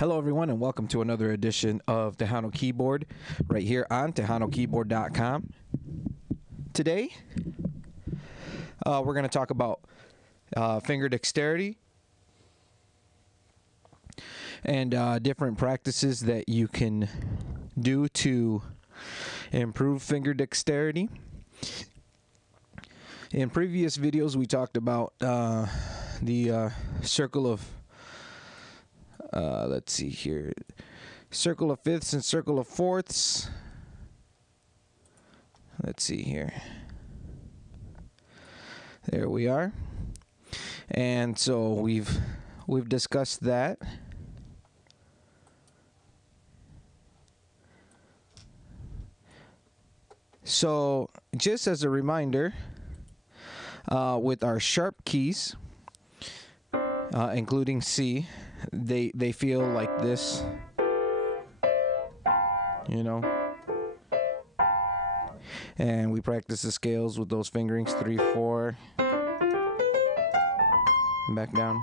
Hello everyone and welcome to another edition of Tejano Keyboard right here on TejanoKeyboard.com. Today we're going to talk about finger dexterity and different practices that you can do to improve finger dexterity. In previous videos we talked about the circle of let's see here, circle of fifths and circle of fourths. Let's see here. There we are. And so we've discussed that. So just as a reminder, with our sharp keys, including C, they feel like this, you know, and we practice the scales with those fingerings, 3, 4, back down.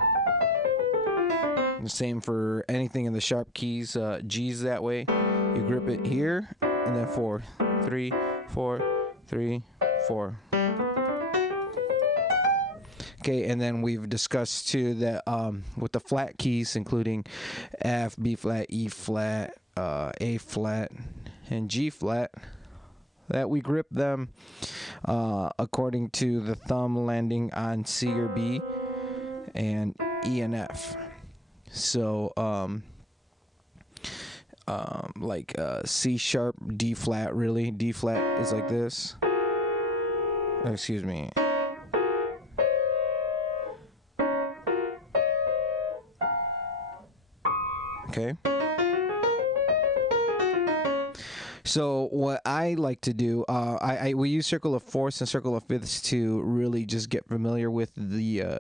The same for anything in the sharp keys. G's that way, you grip it here and then 4, 3, 4, 3, 4. Okay, and then we've discussed too that with the flat keys, including F, B flat, E flat, A flat, and G flat, that we grip them according to the thumb landing on C or B, and E and F. So like C sharp, D flat, really. D flat is like this. Excuse me. Okay. So what I like to do, we use circle of fourths and circle of fifths to really just get familiar with the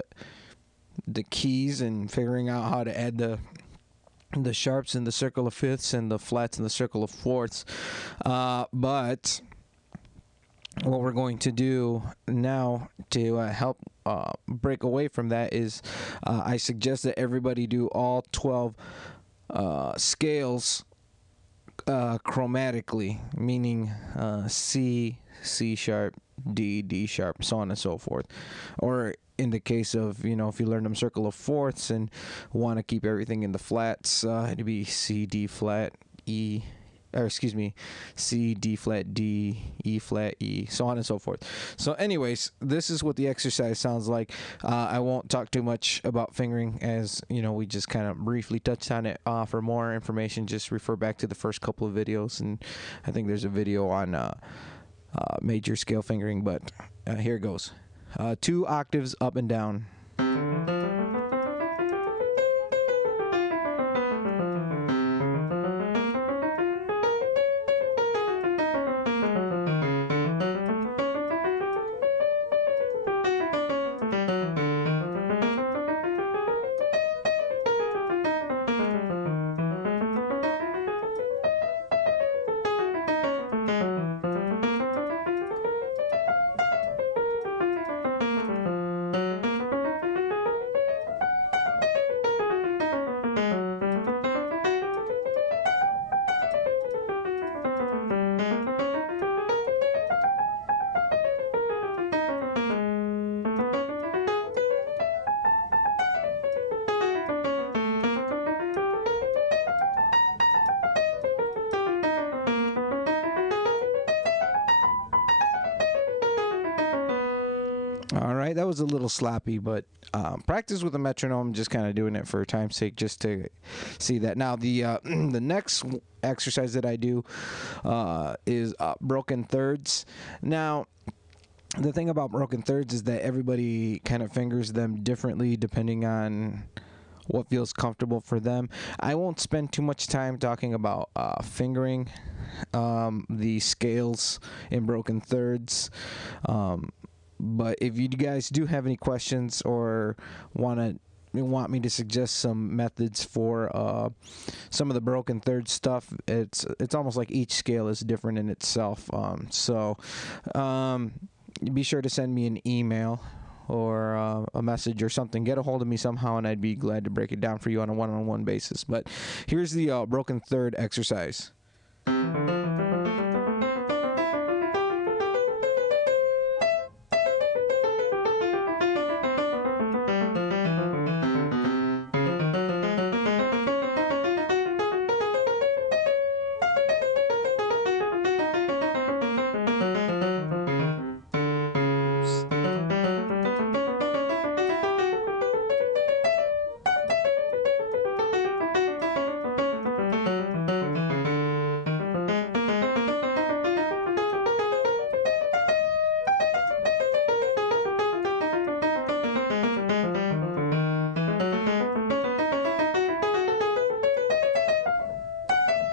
keys and figuring out how to add the sharps in the circle of fifths and the flats in the circle of fourths. But what we're going to do now to help break away from that is I suggest that everybody do all 12 scales chromatically, meaning C, C sharp, D, D sharp, so on and so forth. Or in the case of, you know, if you learn them circle of fourths and want to keep everything in the flats, it'd be C, D flat, E, or excuse me, C, D flat, D, E flat, E, so on and so forth. So anyways, this is what the exercise sounds like. I won't talk too much about fingering, as you know, we just kind of briefly touched on it. For more information, just refer back to the first couple of videos, and I think there's a video on major scale fingering, but here it goes. 2 octaves up and down. Alright, that was a little sloppy, but practice with a metronome, just kind of doing it for time's sake, just to see that. Now, the the next exercise that I do is broken thirds. Now, the thing about broken thirds is that everybody kind of fingers them differently depending on what feels comfortable for them. I won't spend too much time talking about fingering the scales in broken thirds. But if you guys do have any questions or want me to suggest some methods for some of the broken third stuff, it's almost like each scale is different in itself. So be sure to send me an email or a message or something, get a hold of me somehow, and I'd be glad to break it down for you on a one-on-one basis. But here's the broken third exercise.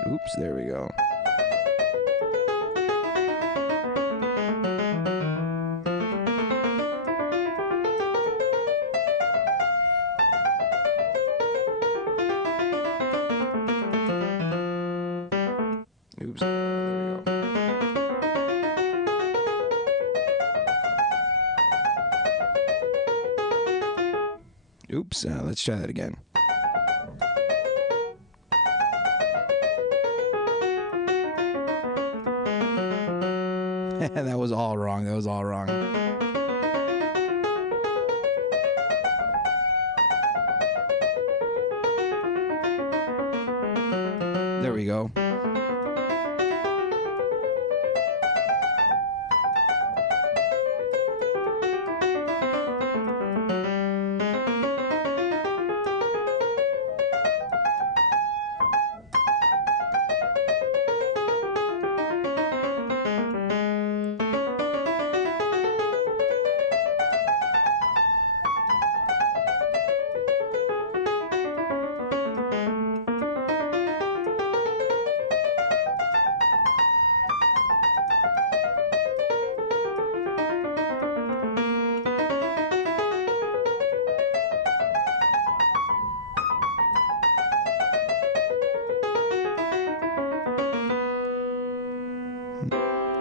Oops, there we go. Oops, there we go. Oops, let's try that again. That was all wrong. That was all wrong. There we go.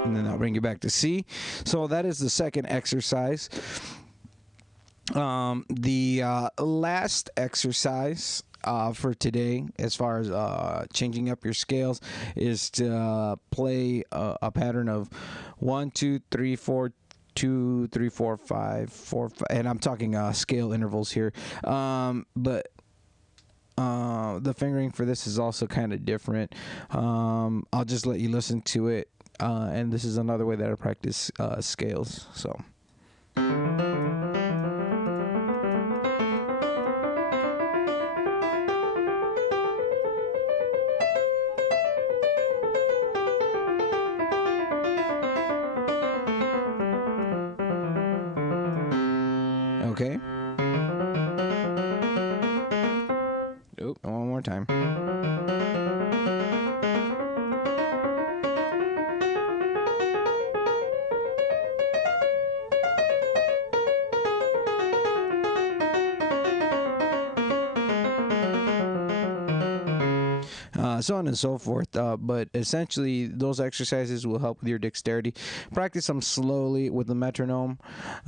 And then I'll bring you back to C. So that is the second exercise. The last exercise for today, as far as changing up your scales, is to play a pattern of 1, 2, 3, 4, 2, 3, 4, 5, 4, 5, and I'm talking scale intervals here. But the fingering for this is also kind of different. I'll just let you listen to it. And this is another way that I practice scales. So. Okay. Oh, one more time. So on and so forth, but essentially those exercises will help with your dexterity. Practice them slowly with the metronome,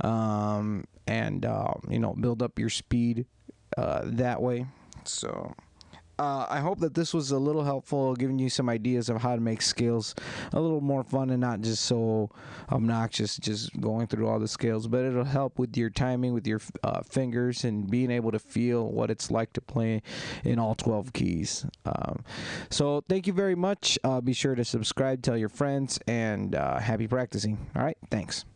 and build up your speed that way. So I hope that this was a little helpful, giving you some ideas of how to make scales a little more fun and not just so obnoxious, just going through all the scales. But it'll help with your timing, with your fingers, and being able to feel what it's like to play in all 12 keys. So thank you very much. Be sure to subscribe, tell your friends, and happy practicing. All right, thanks.